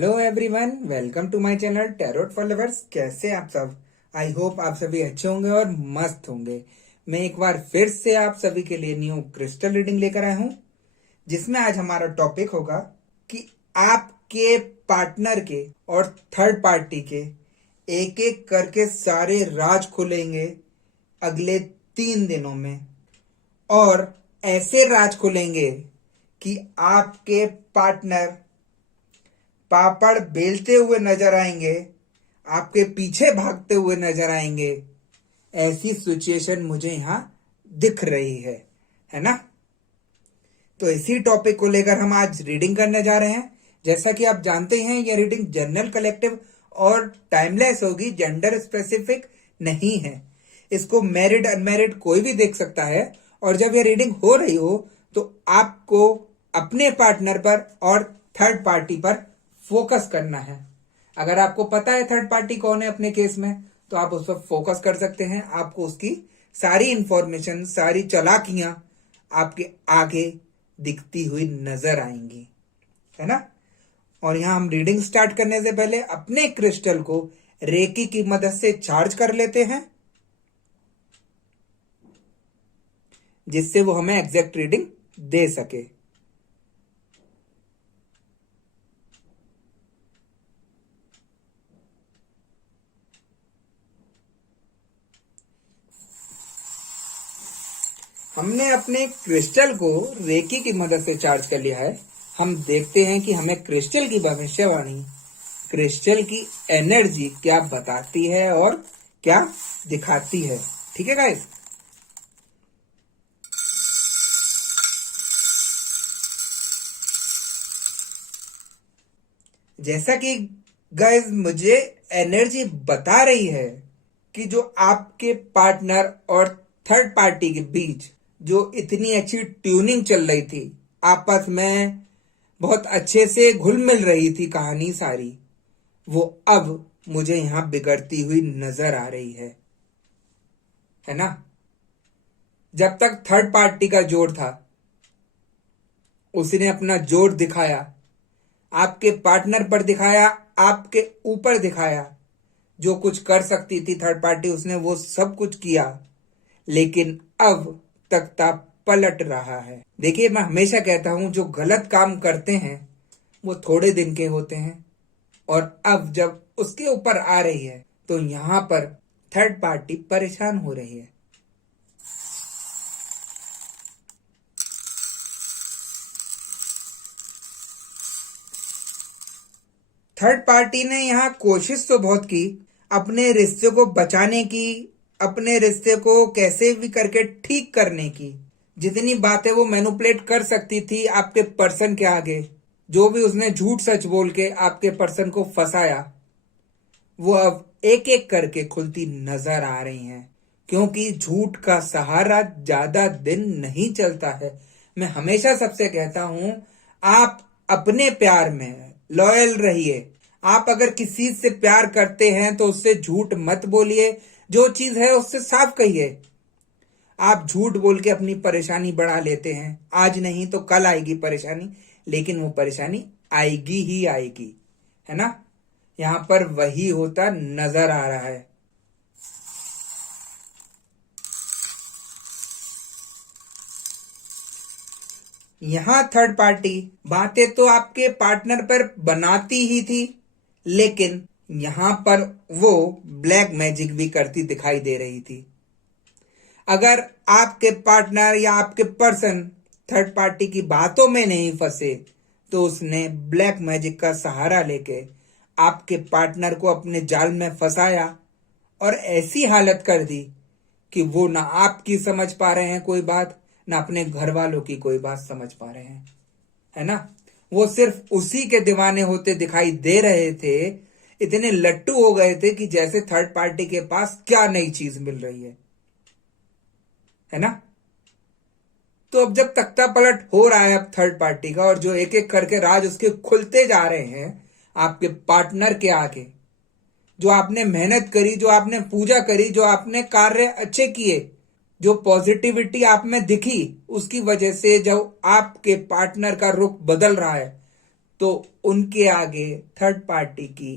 Hello everyone, welcome to my channel tarot for lovers. कैसे आप सब? आई होप आप सभी अच्छे होंगे और मस्त होंगे। मैं एक बार फिर से आप सभी के लिए न्यू क्रिस्टल रीडिंग लेकर आया हूं, जिसमें आज हमारा टॉपिक होगा कि आपके पार्टनर के और थर्ड पार्टी के एक एक करके सारे राज खुलेंगे अगले 3 दिनों में। और ऐसे राज खुलेंगे कि आपके पार्टनर पापड़ बेलते हुए नजर आएंगे, आपके पीछे भागते हुए नजर आएंगे। ऐसी सिचुएशन मुझे यहां दिख रही है ना? तो इसी टॉपिक को लेकर हम आज रीडिंग करने जा रहे हैं। जैसा कि आप जानते हैं, यह रीडिंग जनरल, कलेक्टिव और टाइमलेस होगी, जेंडर स्पेसिफिक नहीं है। इसको मैरिड अनमैरिड कोई भी देख सकता है। और जब यह रीडिंग हो रही हो तो आपको अपने पार्टनर पर और थर्ड पार्टी पर फोकस करना है। अगर आपको पता है थर्ड पार्टी कौन है अपने केस में, तो आप उस पर फोकस कर सकते हैं। आपको उसकी सारी इंफॉर्मेशन, सारी चालाकियां आपके आगे दिखती हुई नजर आएंगी, है ना? और यहां हम रीडिंग स्टार्ट करने से पहले अपने क्रिस्टल को रेकी की मदद से चार्ज कर लेते हैं, जिससे वो हमें एग्जैक्ट रीडिंग दे सके। हमने अपने क्रिस्टल को रेकी की मदद से चार्ज कर लिया है। हम देखते हैं कि हमें क्रिस्टल की भविष्यवाणी, क्रिस्टल की एनर्जी क्या बताती है और क्या दिखाती है। ठीक है गाइस? जैसा कि गाइस मुझे एनर्जी बता रही है कि जो आपके पार्टनर और थर्ड पार्टी के बीच जो इतनी अच्छी ट्यूनिंग चल रही थी, आपस में बहुत अच्छे से घुल मिल रही थी कहानी सारी, वो अब मुझे यहां बिगड़ती हुई नजर आ रही है ना? जब तक थर्ड पार्टी का जोर था, उसने अपना जोर दिखाया, आपके पार्टनर पर दिखाया, आपके ऊपर दिखाया। जो कुछ कर सकती थी थर्ड पार्टी, उसने वो सब कुछ किया। लेकिन अब तख्ता पलट रहा है। देखिए, मैं हमेशा कहता हूं, जो गलत काम करते हैं वो थोड़े दिन के होते हैं। और अब जब उसके ऊपर आ रही है तो यहां पर थर्ड पार्टी परेशान हो रही है। थर्ड पार्टी ने यहां कोशिश तो बहुत की अपने रिश्ते को बचाने की, अपने रिश्ते को कैसे भी करके ठीक करने की। जितनी बातें वो मैनिपुलेट कर सकती थी आपके पर्सन के आगे, जो भी उसने झूठ सच बोल के आपके पर्सन को फंसाया, वो अब एक एक करके खुलती नजर आ रही हैं। क्योंकि झूठ का सहारा ज्यादा दिन नहीं चलता है। मैं हमेशा सबसे कहता हूं, आप अपने प्यार में लॉयल रहिए। आप अगर किसी से प्यार करते हैं तो उससे झूठ मत बोलिए, जो चीज है उससे साफ कहिए। आप झूठ बोल के अपनी परेशानी बढ़ा लेते हैं। आज नहीं तो कल आएगी परेशानी, लेकिन वो परेशानी आएगी ही आएगी, है ना? यहां पर वही होता नजर आ रहा है। यहां थर्ड पार्टी बातें तो आपके पार्टनर पर बनाती ही थी, लेकिन यहां पर वो ब्लैक मैजिक भी करती दिखाई दे रही थी। अगर आपके पार्टनर या आपके पर्सन थर्ड पार्टी की बातों में नहीं फंसे, तो उसने ब्लैक मैजिक का सहारा लेके आपके पार्टनर को अपने जाल में फंसाया और ऐसी हालत कर दी कि वो ना आपकी समझ पा रहे हैं कोई बात, ना अपने घर वालों की कोई बात समझ पा रहे हैं, है ना? वो सिर्फ उसी के दीवाने होते दिखाई दे रहे थे। इतने लट्टू हो गए थे कि जैसे थर्ड पार्टी के पास क्या नई चीज मिल रही है ना? तो अब जब तख्ता पलट हो रहा है अब थर्ड पार्टी का, और जो एक एक करके राज उसके खुलते जा रहे हैं आपके पार्टनर के आगे, जो आपने मेहनत करी, जो आपने पूजा करी, जो आपने कार्य अच्छे किए, जो पॉजिटिविटी आप में दिखी, उसकी वजह से जब आपके पार्टनर का रुख बदल रहा है, तो उनके आगे थर्ड पार्टी की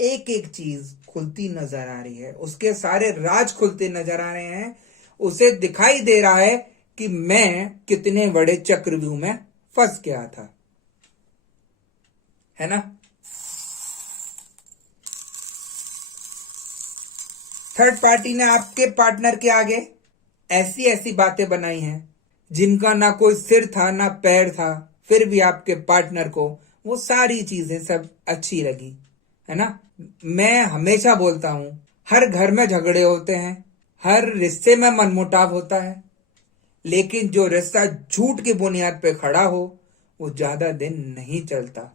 एक एक चीज खुलती नजर आ रही है, उसके सारे राज खुलते नजर आ रहे हैं। उसे दिखाई दे रहा है कि मैं कितने बड़े चक्रव्यूह में फंस गया था, है ना। थर्ड पार्टी ने आपके पार्टनर के आगे ऐसी ऐसी बातें बनाई हैं जिनका ना कोई सिर था ना पैर था, फिर भी आपके पार्टनर को वो सारी चीजें सब अच्छी लगी, है ना। मैं हमेशा बोलता हूं, हर घर में झगड़े होते हैं, हर रिश्ते में मनमुटाव होता है, लेकिन जो रिश्ता झूठ की बुनियाद पे खड़ा हो वो ज्यादा दिन नहीं चलता।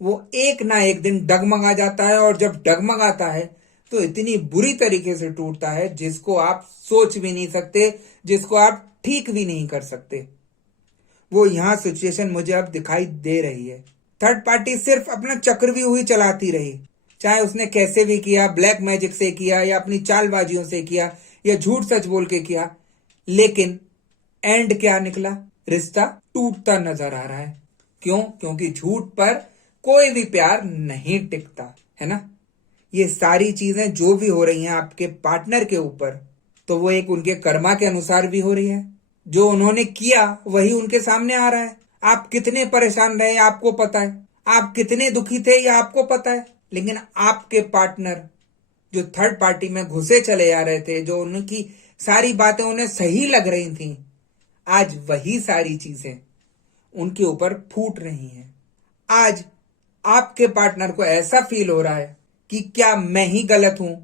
वो एक ना एक दिन डगमगा जाता है, और जब डगमगाता है तो इतनी बुरी तरीके से टूटता है जिसको आप सोच भी नहीं सकते, जिसको आप ठीक भी नहीं कर सकते। वो यहां सिचुएशन मुझे अब दिखाई दे रही है। थर्ड पार्टी सिर्फ अपना चक्रव्यूह ही चलाती रही, चाहे उसने कैसे भी किया, ब्लैक मैजिक से किया या अपनी चालबाजियों से किया या झूठ सच बोल के किया, लेकिन एंड क्या निकला? रिश्ता टूटता नजर आ रहा है। क्यों? क्योंकि झूठ पर कोई भी प्यार नहीं टिकता, है ना। ये सारी चीजें जो भी हो रही हैं आपके पार्टनर के ऊपर, तो वो एक उनके कर्मा के अनुसार भी हो रही है। जो उन्होंने किया वही उनके सामने आ रहा है। आप कितने परेशान रहे आपको पता है, आप कितने दुखी थे ये आपको पता है, लेकिन आपके पार्टनर जो थर्ड पार्टी में घुसे चले जा रहे थे, जो उनकी सारी बातें उन्हें सही लग रही थी, आज वही सारी चीजें उनके ऊपर फूट रही हैं। आज आपके पार्टनर को ऐसा फील हो रहा है कि क्या मैं ही गलत हूं?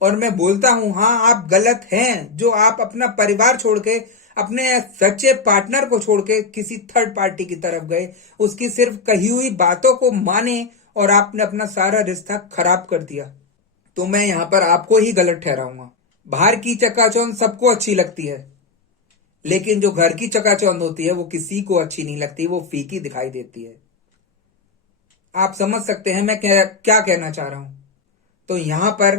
और मैं बोलता हूं, हाँ आप गलत हैं, जो आप अपना परिवार छोड़ के, अपने सच्चे पार्टनर को छोड़ के किसी थर्ड पार्टी की तरफ गए, उसकी सिर्फ कही हुई बातों को माने और आपने अपना सारा रिश्ता खराब कर दिया। तो मैं यहां पर आपको ही गलत ठहराऊंगा। बाहर की चकाचौंध सबको अच्छी लगती है, लेकिन जो घर की चकाचौंध होती है वो किसी को अच्छी नहीं लगती, वो फीकी दिखाई देती है। आप समझ सकते हैं मैं क्या कहना चाह रहा हूं। तो यहां पर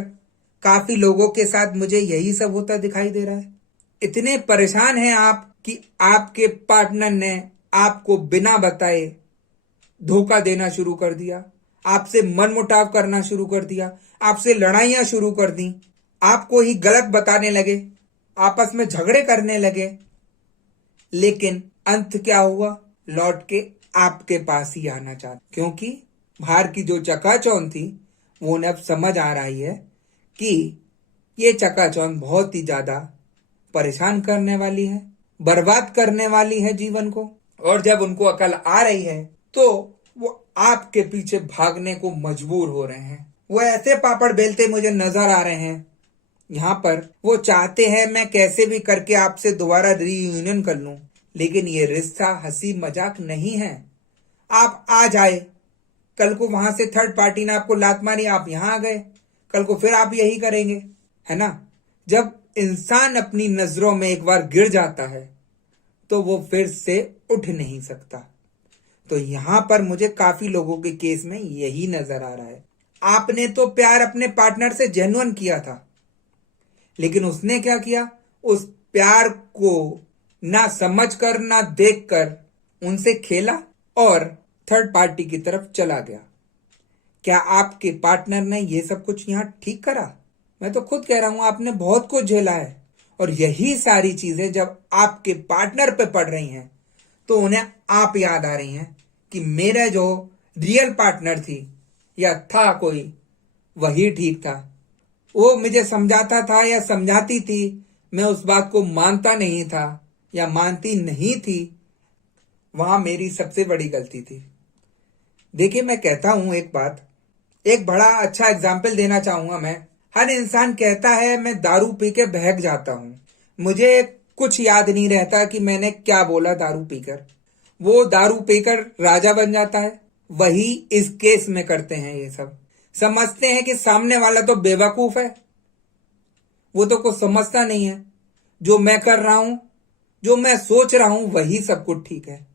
काफी लोगों के साथ मुझे यही सब होता दिखाई दे रहा है। इतने परेशान हैं आप कि आपके पार्टनर ने आपको बिना बताए धोखा देना शुरू कर दिया, आपसे मनमुटाव करना शुरू कर दिया, आपसे लड़ाइयां शुरू कर दी, आपको ही गलत बताने लगे, आपस में झगड़े करने लगे। लेकिन अंत क्या हुआ? लौट के आपके पास ही आना चाहते, क्योंकि बाहर की जो चकाचौंध थी वो उन्हें अब समझ आ रही है कि ये चकाचौंध बहुत ही ज्यादा परेशान करने वाली है, बर्बाद करने वाली है जीवन को। और जब उनको अकल आ रही है तो वो आपके पीछे भागने को मजबूर हो रहे हैं। वो ऐसे पापड़ बेलते मुझे नजर आ रहे हैं यहाँ पर। वो चाहते हैं मैं कैसे भी करके आपसे दोबारा रीयूनियन कर लूं, लेकिन ये रिश्ता हंसी मजाक नहीं है। आप आ जाए, कल को वहां से थर्ड पार्टी ने आपको लात मारी, आप यहां आ गए, कल को फिर आप यही करेंगे, है ना। जब इंसान अपनी नजरों में एक बार गिर जाता है तो वो फिर से उठ नहीं सकता। तो यहां पर मुझे काफी लोगों के केस में यही नजर आ रहा है। आपने तो प्यार अपने पार्टनर से जेन्युइन किया था, लेकिन उसने क्या किया? उस प्यार को ना समझकर ना देखकर उनसे खेला और थर्ड पार्टी की तरफ चला गया। क्या आपके पार्टनर ने ये सब कुछ यहां ठीक करा? मैं तो खुद कह रहा हूं आपने बहुत कुछ झेला है, और यही सारी चीजें जब आपके पार्टनर पे पड़ रही हैं तो उन्हें आप याद आ रही हैं कि मेरा जो रियल पार्टनर थी या था कोई, वही ठीक था। वो मुझे समझाता था या समझाती थी, मैं उस बात को मानता नहीं था या मानती नहीं थी, वहां मेरी सबसे बड़ी गलती थी। देखिए मैं कहता हूं एक बात, एक बड़ा अच्छा एग्जाम्पल देना चाहूंगा मैं। हर इंसान कहता है मैं दारू पी के बहक जाता हूं, मुझे कुछ याद नहीं रहता कि मैंने क्या बोला दारू पीकर। वो दारू पीकर राजा बन जाता है। वही इस केस में करते हैं ये सब। समझते हैं कि सामने वाला तो बेवकूफ है, वो तो कुछ समझता नहीं है। जो मैं कर रहा हूं, जो मैं सोच रहा हूं, वही सब कुछ ठीक है।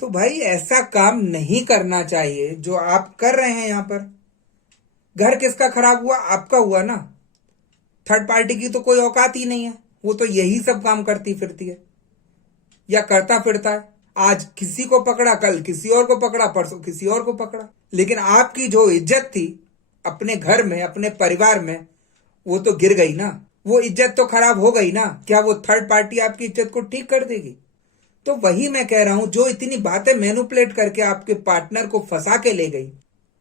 तो भाई ऐसा काम नहीं करना चाहिए जो आप कर रहे हैं यहां पर। घर किसका खराब हुआ? आपका हुआ ना। थर्ड पार्टी की तो कोई औकात ही नहीं है, वो तो यही सब काम करती फिरती है या करता फिरता है। आज किसी को पकड़ा, कल किसी और को पकड़ा, परसों किसी और को पकड़ा। लेकिन आपकी जो इज्जत थी अपने घर में, अपने परिवार में, वो तो गिर गई ना, वो इज्जत तो खराब हो गई ना। क्या वो थर्ड पार्टी आपकी इज्जत को ठीक कर देगी? तो वही मैं कह रहा हूं, जो इतनी बातें मैनिपुलेट करके आपके पार्टनर को फंसा के ले गई,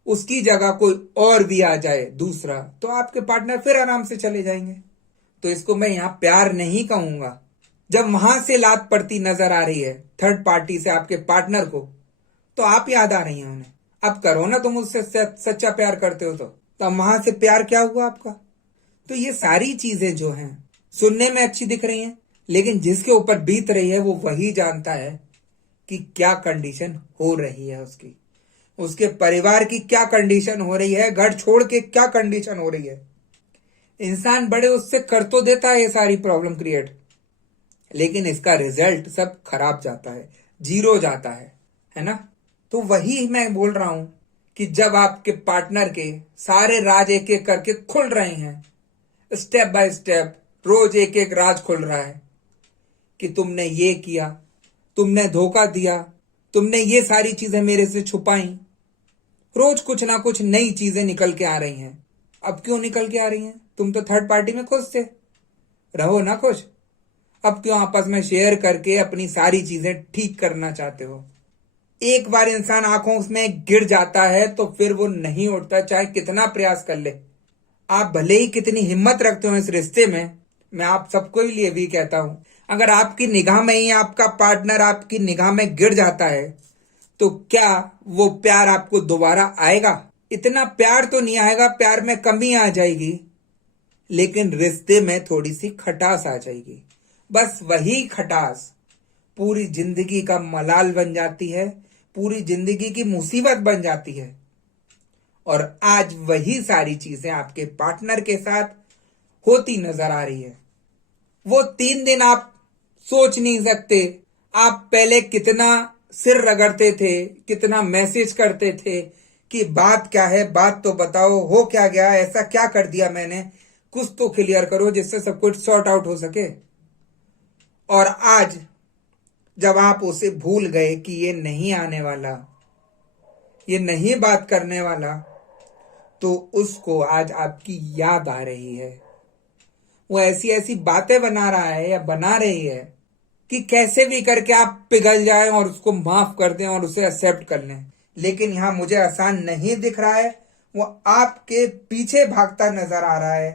उसकी जगह कोई और भी आ जाए दूसरा, तो आपके पार्टनर फिर आराम से चले जाएंगे। तो इसको मैं यहां प्यार नहीं कहूंगा। जब वहां से लात पड़ती नजर आ रही है थर्ड पार्टी से आपके पार्टनर को, तो आप याद आ रही हैं उन्हें। अब करो ना, तुम उससे सच्चा प्यार करते हो तो अब वहां से प्यार क्या हुआ आपका? तो ये सारी चीजें जो हैं सुनने में अच्छी दिख रही हैं, लेकिन जिसके ऊपर बीत रही है वो वही जानता है कि क्या कंडीशन हो रही है उसकी, उसके परिवार की क्या कंडीशन हो रही है, घर छोड़ के क्या कंडीशन हो रही है। इंसान बड़े उससे कर तो देता है ये सारी प्रॉब्लम क्रिएट, लेकिन इसका रिजल्ट सब खराब जाता है, जीरो जाता है ना। तो वही मैं बोल रहा हूं कि जब आपके पार्टनर के सारे राज एक एक करके खुल रहे हैं, स्टेप बाय स्टेप रोज एक एक राज खुल रहा है कि तुमने ये किया, तुमने धोखा दिया, तुमने ये सारी चीजें मेरे से छुपाई, रोज कुछ ना कुछ नई चीजें निकल के आ रही हैं। अब क्यों निकल के आ रही हैं? तुम तो थर्ड पार्टी में खुश थे, रहो ना खुश। अब क्यों आपस में शेयर करके अपनी सारी चीजें ठीक करना चाहते हो? एक बार इंसान आंखों में गिर जाता है तो फिर वो नहीं उठता, चाहे कितना प्रयास कर ले। आप भले ही कितनी हिम्मत रखते हो इस रिश्ते में, मैं आप सबको लिए भी कहता हूं, अगर आपकी निगाह में ही आपका पार्टनर आपकी निगाह में गिर जाता है, तो क्या वो प्यार आपको दोबारा आएगा? इतना प्यार तो नहीं आएगा, प्यार में कमी आ जाएगी, लेकिन रिश्ते में थोड़ी सी खटास आ जाएगी। बस वही खटास पूरी जिंदगी का मलाल बन जाती है, पूरी जिंदगी की मुसीबत बन जाती है। और आज वही सारी चीजें आपके पार्टनर के साथ होती नजर आ रही है। वो 3 दिन आप सोच नहीं सकते, आप पहले कितना सिर रगड़ते थे, कितना मैसेज करते थे कि बात क्या है, बात तो बताओ, हो क्या गया, ऐसा क्या कर दिया मैंने, कुछ तो क्लियर करो जिससे सब कुछ सॉर्ट आउट हो सके। और आज जब आप उसे भूल गए कि ये नहीं आने वाला, ये नहीं बात करने वाला, तो उसको आज आपकी याद आ रही है। वो ऐसी ऐसी बातें बना रहा है या बना रही है कि कैसे भी करके आप पिघल जाएं और उसको माफ कर दें और उसे एक्सेप्ट कर लें। लेकिन यहां मुझे आसान नहीं दिख रहा है, वो आपके पीछे भागता नजर आ रहा है।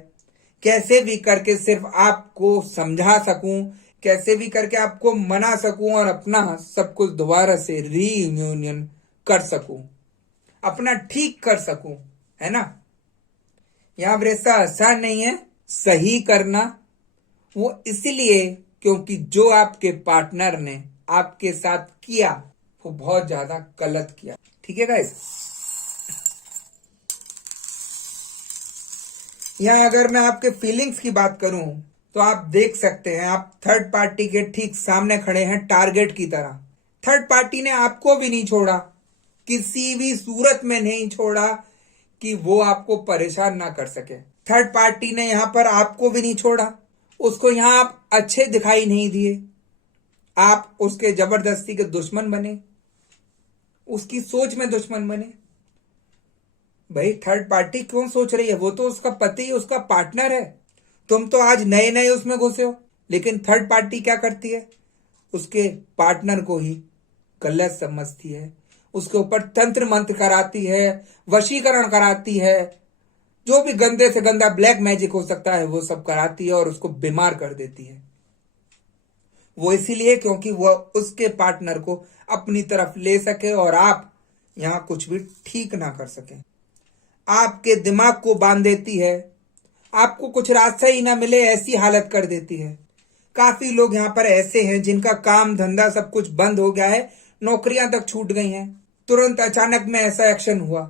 कैसे भी करके सिर्फ आपको समझा सकूं, कैसे भी करके आपको मना सकूं और अपना सब कुछ दोबारा से रीयूनियन कर सकूं, अपना ठीक कर सकूं, है ना। यहां रिश्ता आसान नहीं है सही करना, वो इसलिए क्योंकि जो आपके पार्टनर ने आपके साथ किया वो बहुत ज्यादा गलत किया। ठीक है गाइस। यहां अगर मैं आपके फीलिंग्स की बात करूं तो आप देख सकते हैं, आप थर्ड पार्टी के ठीक सामने खड़े हैं टारगेट की तरह। थर्ड पार्टी ने आपको भी नहीं छोड़ा, किसी भी सूरत में नहीं छोड़ा कि वो आपको परेशान ना कर सके। थर्ड पार्टी ने यहां पर आपको भी नहीं छोड़ा, उसको यहां आप अच्छे दिखाई नहीं दिए, आप उसके जबरदस्ती के दुश्मन बने, उसकी सोच में दुश्मन बने। भाई थर्ड पार्टी क्यों सोच रही है? वो तो उसका पति, उसका पार्टनर है। तुम तो आज नए नए उसमें घुसे हो, लेकिन थर्ड पार्टी क्या करती है? उसके पार्टनर को ही गलत समझती है, उसके ऊपर तंत्र मंत्र कराती है, वशीकरण कराती है, जो भी गंदे से गंदा ब्लैक मैजिक हो सकता है वो सब कराती है और उसको बीमार कर देती है। वो इसीलिए क्योंकि वो उसके पार्टनर को अपनी तरफ ले सके और आप यहां कुछ भी ठीक ना कर सके। आपके दिमाग को बांध देती है, आपको कुछ रास्ता ही ना मिले ऐसी हालत कर देती है। काफी लोग यहां पर ऐसे हैं जिनका काम धंधा सब कुछ बंद हो गया है, नौकरियां तक छूट गई हैं। तुरंत अचानक में ऐसा एक्शन हुआ,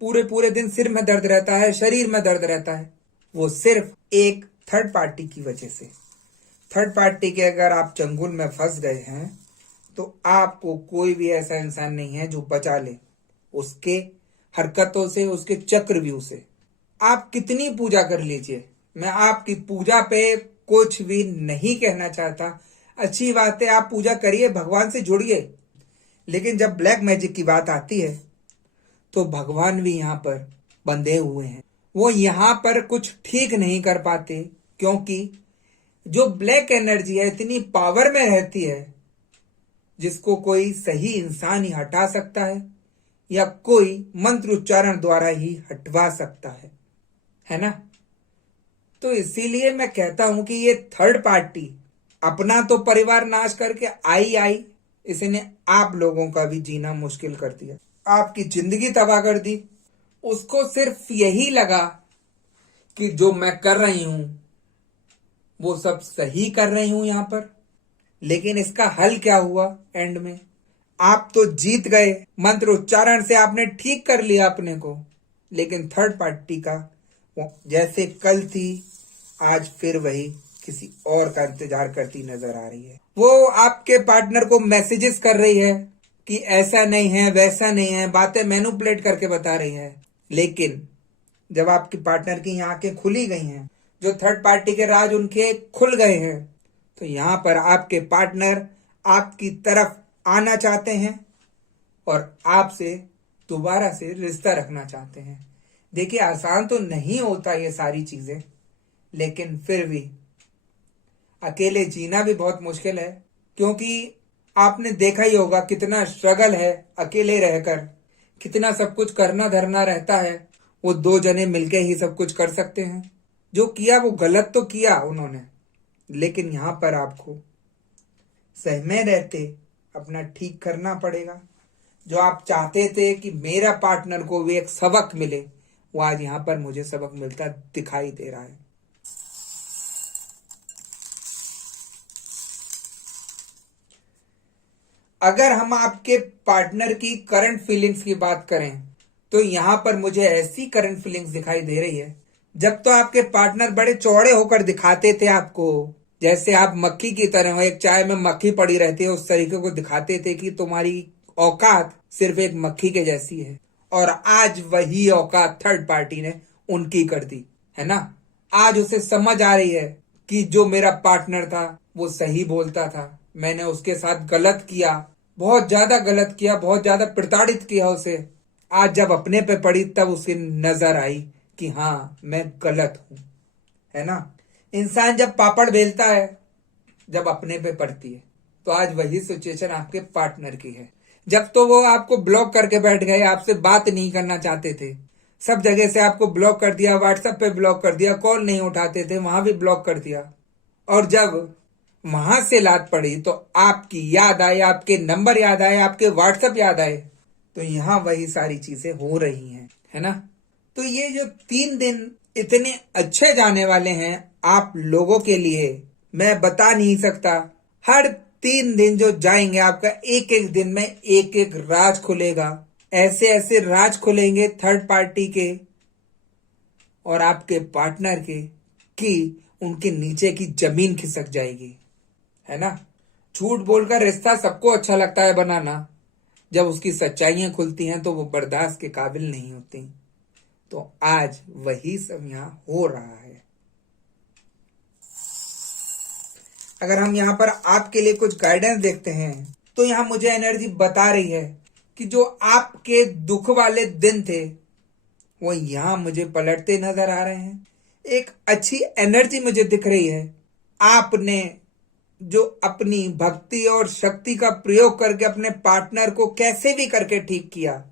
पूरे पूरे दिन सिर में दर्द रहता है, शरीर में दर्द रहता है, वो सिर्फ एक थर्ड पार्टी की वजह से। थर्ड पार्टी के अगर आप चंगुल में फंस गए हैं तो आपको कोई भी ऐसा इंसान नहीं है जो बचा ले उसके हरकतों से, उसके चक्रव्यूह से। आप कितनी पूजा कर लीजिए, मैं आपकी पूजा पे कुछ भी नहीं कहना चाहता। अच्छी बात है, आप पूजा करिए, भगवान से जुड़िए, लेकिन जब ब्लैक मैजिक की बात आती है तो भगवान भी यहाँ पर बंधे हुए हैं। वो यहाँ पर कुछ ठीक नहीं कर पाते, क्योंकि जो ब्लैक एनर्जी है इतनी पावर में रहती है जिसको कोई सही इंसान ही हटा सकता है या कोई मंत्र उच्चारण द्वारा ही हटवा सकता है ना। तो इसीलिए मैं कहता हूं कि ये थर्ड पार्टी अपना तो परिवार नाश करके आई इसने आप लोगों का भी जीना मुश्किल कर दिया, आपकी जिंदगी तबाह कर दी। उसको सिर्फ यही लगा कि जो मैं कर रही हूं वो सब सही कर रही हूं यहां पर, लेकिन इसका हल क्या हुआ एंड में? आप तो जीत गए, मंत्र उच्चारण से आपने ठीक कर लिया अपने को, लेकिन थर्ड पार्टी का जैसे कल थी आज फिर वही किसी और का इंतजार करती नजर आ रही है। वो आपके पार्टनर को मैसेजेस कर रही है कि ऐसा नहीं है वैसा नहीं है, बातें मैनिपुलेट करके बता रही है। लेकिन जब आपकी पार्टनर की आंखें खुली गई हैं, जो थर्ड पार्टी के राज उनके खुल गए हैं, तो यहां पर आपके पार्टनर आपकी तरफ आना चाहते हैं और आपसे दोबारा से रिश्ता रखना चाहते हैं। देखिए, आसान तो नहीं होता ये सारी चीजें, लेकिन फिर भी अकेले जीना भी बहुत मुश्किल है, क्योंकि आपने देखा ही होगा कितना स्ट्रगल है अकेले रहकर, कितना सब कुछ करना धरना रहता है। वो दो जने मिलके ही सब कुछ कर सकते हैं। जो किया वो गलत तो किया उन्होंने, लेकिन यहां पर आपको सहमे रहते अपना ठीक करना पड़ेगा। जो आप चाहते थे कि मेरा पार्टनर को भी एक सबक मिले, वो आज यहां पर मुझे सबक मिलता दिखाई दे रहा है। अगर हम आपके पार्टनर की करंट फीलिंग्स की बात करें, तो यहां पर मुझे ऐसी करंट फीलिंग्स दिखाई दे रही है, जब तो आपके पार्टनर बड़े चौड़े होकर दिखाते थे आपको, जैसे आप मक्खी की तरह हो, एक चाय में मक्खी पड़ी रहती है, उस तरीके को दिखाते थे कि तुम्हारी औकात सिर्फ एक मक्खी के जैसी है। और आज वही औकात थर्ड पार्टी ने उनकी कर दी, है ना। आज उसे समझ आ रही है कि जो मेरा पार्टनर था वो सही बोलता था, मैंने उसके साथ गलत किया, बहुत ज्यादा गलत किया, बहुत ज्यादा प्रताड़ित किया उसे। आज जब अपने पे पड़ी तब उसे नजर आई कि हाँ मैं गलत हूं, है ना। इंसान जब पापड़ बेलता है, जब अपने पे पड़ती है, तो आज वही सिचुएशन आपके पार्टनर की है। जब तो वो आपको ब्लॉक करके बैठ गए, आपसे बात नहीं करना चाहते थे, सब जगह से आपको ब्लॉक कर दिया, व्हाट्सएप पे ब्लॉक कर दिया, कॉल नहीं उठाते थे वहां भी ब्लॉक कर दिया। और जब वहां से लात पड़ी तो आपकी याद आई, आपके नंबर याद आए, आपके व्हाट्सएप याद आए, तो यहां वही सारी चीजें हो रही हैं, है ना। तो ये जो 3 दिन इतने अच्छे जाने वाले हैं आप लोगों के लिए, मैं बता नहीं सकता। हर 3 दिन जो जाएंगे, आपका एक एक दिन में एक एक राज खुलेगा। ऐसे ऐसे राज खुलेंगे थर्ड पार्टी के और आपके पार्टनर के कि उनके नीचे की जमीन खिसक जाएगी, है ना। झूठ बोलकर रिश्ता सबको अच्छा लगता है बनाना, जब उसकी सच्चाइयां खुलती हैं तो वो बर्दाश्त के काबिल नहीं होती। तो आज वही सब यहां हो रहा है। अगर हम यहाँ पर आपके लिए कुछ गाइडेंस देखते हैं, तो यहाँ मुझे एनर्जी बता रही है कि जो आपके दुख वाले दिन थे वो यहाँ मुझे पलटते नजर आ रहे हैं। एक अच्छी एनर्जी मुझे दिख रही है। आपने जो अपनी भक्ति और शक्ति का प्रयोग करके अपने पार्टनर को कैसे भी करके ठीक किया,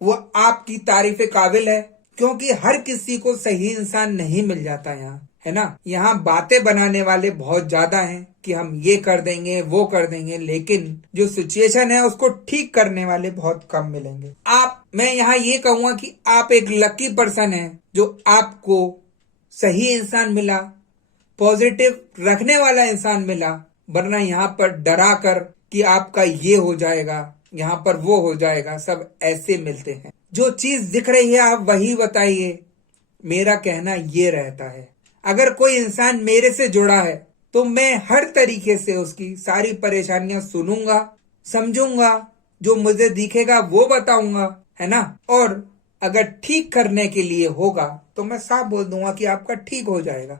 वो आपकी तारीफ काबिल है, क्योंकि हर किसी को सही इंसान नहीं मिल जाता यहाँ, है ना। यहाँ बातें बनाने वाले बहुत ज्यादा हैं कि हम ये कर देंगे वो कर देंगे, लेकिन जो सिचुएशन है उसको ठीक करने वाले बहुत कम मिलेंगे। मैं यहाँ ये कहूंगा कि आप एक लकी पर्सन हैं, जो आपको सही इंसान मिला, पॉजिटिव रखने वाला इंसान मिला। वरना यहाँ पर डरा कर कि आपका ये हो जाएगा, यहाँ पर वो हो जाएगा, सब ऐसे मिलते हैं। जो चीज दिख रही है आप वही बताइए। मेरा कहना ये रहता है, अगर कोई इंसान मेरे से जुड़ा है तो मैं हर तरीके से उसकी सारी परेशानियां सुनूंगा, समझूंगा, जो मुझे दिखेगा वो बताऊंगा, है ना। और अगर ठीक करने के लिए होगा तो मैं साफ बोल दूंगा कि आपका ठीक हो जाएगा,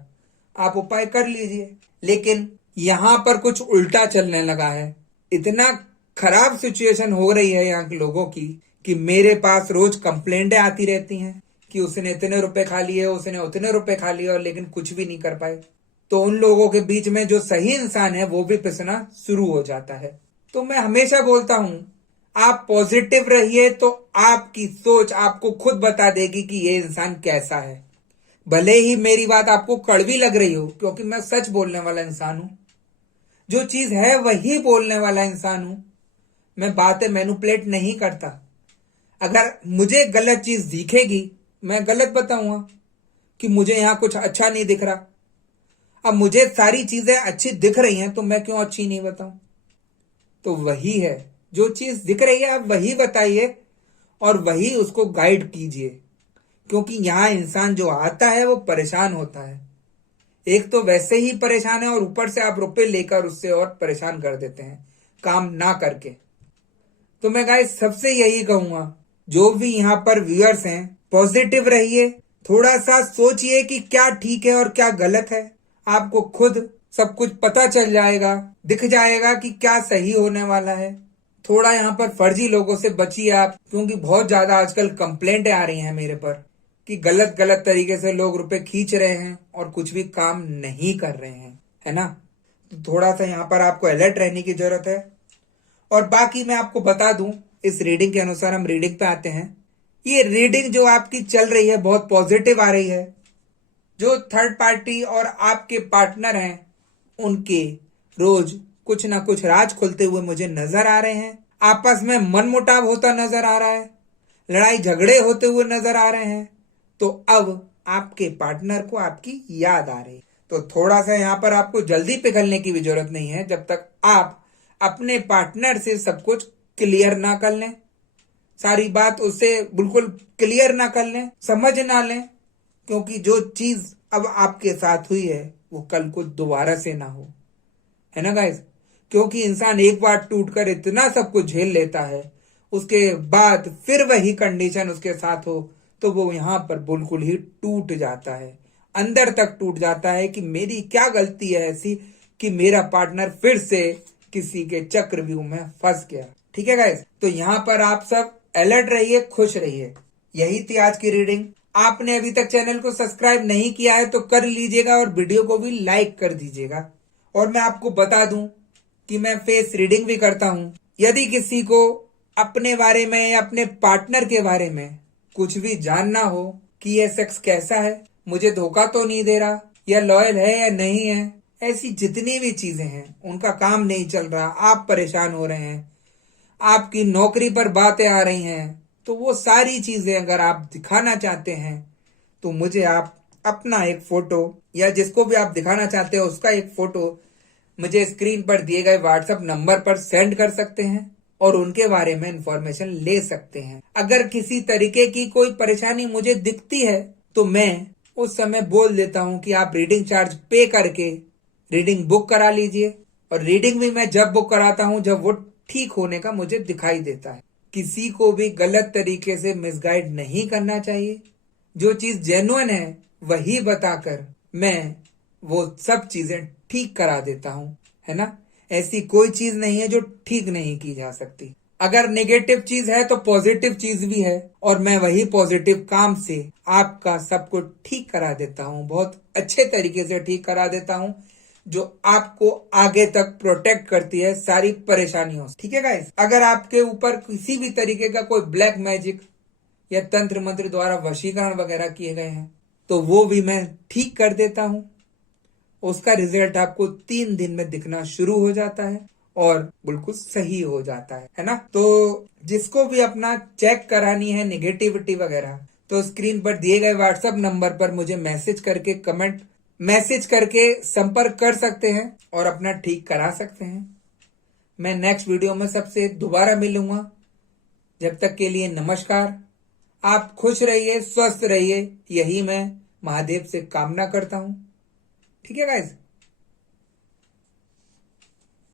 आप उपाय कर लीजिए। लेकिन यहाँ पर कुछ उल्टा चलने लगा है। इतना खराब सिचुएशन हो रही है यहाँ के लोगों की कि मेरे पास रोज कंप्लेंटें आती रहती हैं कि उसने इतने रुपए खा लिए, उसने उतने रुपए खा लिए, और लेकिन कुछ भी नहीं कर पाए। तो उन लोगों के बीच में जो सही इंसान है वो भी पिसना शुरू हो जाता है। तो मैं हमेशा बोलता हूं, आप पॉजिटिव रहिए तो आपकी सोच आपको खुद बता देगी कि ये इंसान कैसा है। भले ही मेरी बात आपको कड़वी लग रही हो, क्योंकि मैं सच बोलने वाला इंसान हूं, जो चीज है वही बोलने वाला इंसान हूं। मैं बातें मैनिपुलेट नहीं करता। अगर मुझे गलत चीज दिखेगी मैं गलत बताऊंगा कि मुझे यहां कुछ अच्छा नहीं दिख रहा। अब मुझे सारी चीजें अच्छी दिख रही हैं तो मैं क्यों अच्छी नहीं बताऊं। तो वही है, जो चीज दिख रही है आप वही बताइए और वही उसको गाइड कीजिए, क्योंकि यहां इंसान जो आता है वो परेशान होता है। एक तो वैसे ही परेशान है और ऊपर से आप रुपए लेकर उससे और परेशान कर देते हैं काम ना करके। तो मैं गाइस सबसे यही कहूंगा, जो भी यहाँ पर व्यूअर्स हैं, पॉजिटिव रहिए। थोड़ा सा सोचिए कि क्या ठीक है और क्या गलत है। आपको खुद सब कुछ पता चल जाएगा, दिख जाएगा कि क्या सही होने वाला है। थोड़ा यहाँ पर फर्जी लोगों से बचिए आप, क्योंकि बहुत ज्यादा आजकल कंप्लेंट आ रही हैं मेरे पर कि गलत गलत तरीके से लोग रुपए खींच रहे हैं और कुछ भी काम नहीं कर रहे हैं, है ना। तो थोड़ा सा यहाँ पर आपको अलर्ट रहने की जरूरत है। और बाकी मैं आपको बता दूं, इस रीडिंग के अनुसार हम रीडिंग पे आते हैं। ये रीडिंग जो आपकी चल रही है बहुत पॉजिटिव आ रही है। जो थर्ड पार्टी और आपके पार्टनर हैं उनके रोज कुछ ना कुछ राज खुलते हुए मुझे नजर आ रहे हैं। आपस में मनमुटाव होता नजर आ रहा है, लड़ाई झगड़े होते हुए नजर आ रहे हैं। तो अब आपके पार्टनर को आपकी याद आ रही है। तो थोड़ा सा यहाँ पर आपको जल्दी पिघलने की भी जरूरत नहीं है, जब तक आप अपने पार्टनर से सब कुछ क्लियर ना कर लें, सारी बात उससे बिल्कुल क्लियर ना कर लें, समझ ना लें। क्योंकि जो चीज अब आपके साथ हुई है वो कल को दोबारा से ना हो, है ना गाइस। क्योंकि इंसान एक बार टूटकर इतना सब कुछ झेल लेता है, उसके बाद फिर वही कंडीशन उसके साथ हो तो वो यहां पर बिल्कुल ही टूट जाता है, अंदर तक टूट जाता है कि मेरी क्या गलती है ऐसी कि मेरा पार्टनर फिर से किसी के चक्रव्यूह में फंस गया। ठीक है गाइस, तो यहाँ पर आप सब अलर्ट रहिए, खुश रहिए। यही थी आज की रीडिंग। आपने अभी तक चैनल को सब्सक्राइब नहीं किया है तो कर लीजिएगा और वीडियो को भी लाइक कर दीजिएगा। और मैं आपको बता दूं कि मैं फेस रीडिंग भी करता हूं। यदि किसी को अपने बारे में या अपने पार्टनर के बारे में कुछ भी जानना हो कि ये शख्स कैसा है, मुझे धोखा तो नहीं दे रहा, या लॉयल है या नहीं है, ऐसी जितनी भी चीजें हैं, उनका काम नहीं चल रहा, आप परेशान हो रहे हैं, आपकी नौकरी पर बातें आ रही हैं, तो वो सारी चीजें अगर आप दिखाना चाहते हैं तो मुझे आप अपना एक फोटो या जिसको भी आप दिखाना चाहते हो उसका एक फोटो मुझे स्क्रीन पर दिए गए व्हाट्सएप नंबर पर सेंड कर सकते हैं और उनके बारे में इंफॉर्मेशन ले सकते हैं। अगर किसी तरीके की कोई परेशानी मुझे दिखती है तो मैं उस समय बोल देता हूं कि आप रीडिंग चार्ज पे करके रीडिंग बुक करा लीजिए। और रीडिंग भी मैं जब बुक कराता हूं जब वो ठीक होने का मुझे दिखाई देता है। किसी को भी गलत तरीके से मिसगाइड नहीं करना चाहिए। जो चीज जेन्युइन है वही बताकर मैं वो सब चीजें ठीक करा देता हूं, है ना। ऐसी कोई चीज नहीं है जो ठीक नहीं की जा सकती। अगर नेगेटिव चीज है तो पॉजिटिव चीज भी है, और मैं वही पॉजिटिव काम से आपका सब कुछ ठीक करा देता हूं, बहुत अच्छे तरीके से ठीक करा देता हूं, जो आपको आगे तक प्रोटेक्ट करती है सारी परेशानियों से। ठीक है गाइस, अगर आपके ऊपर किसी भी तरीके का कोई ब्लैक मैजिक या तंत्र मंत्र द्वारा वशीकरण वगैरह किए गए हैं तो वो भी मैं ठीक कर देता हूं। उसका रिजल्ट आपको 3 दिन में दिखना शुरू हो जाता है और बिल्कुल सही हो जाता है ना। तो जिसको भी अपना चेक करानी है नेगेटिविटी वगैरह, तो स्क्रीन पर दिए गए व्हाट्सएप नंबर पर मुझे मैसेज करके संपर्क कर सकते हैं और अपना ठीक करा सकते हैं। मैं नेक्स्ट वीडियो में सबसे दोबारा मिलूंगा। जब तक के लिए नमस्कार। आप खुश रहिए, स्वस्थ रहिए, यही मैं महादेव से कामना करता हूं। ठीक है गाइस।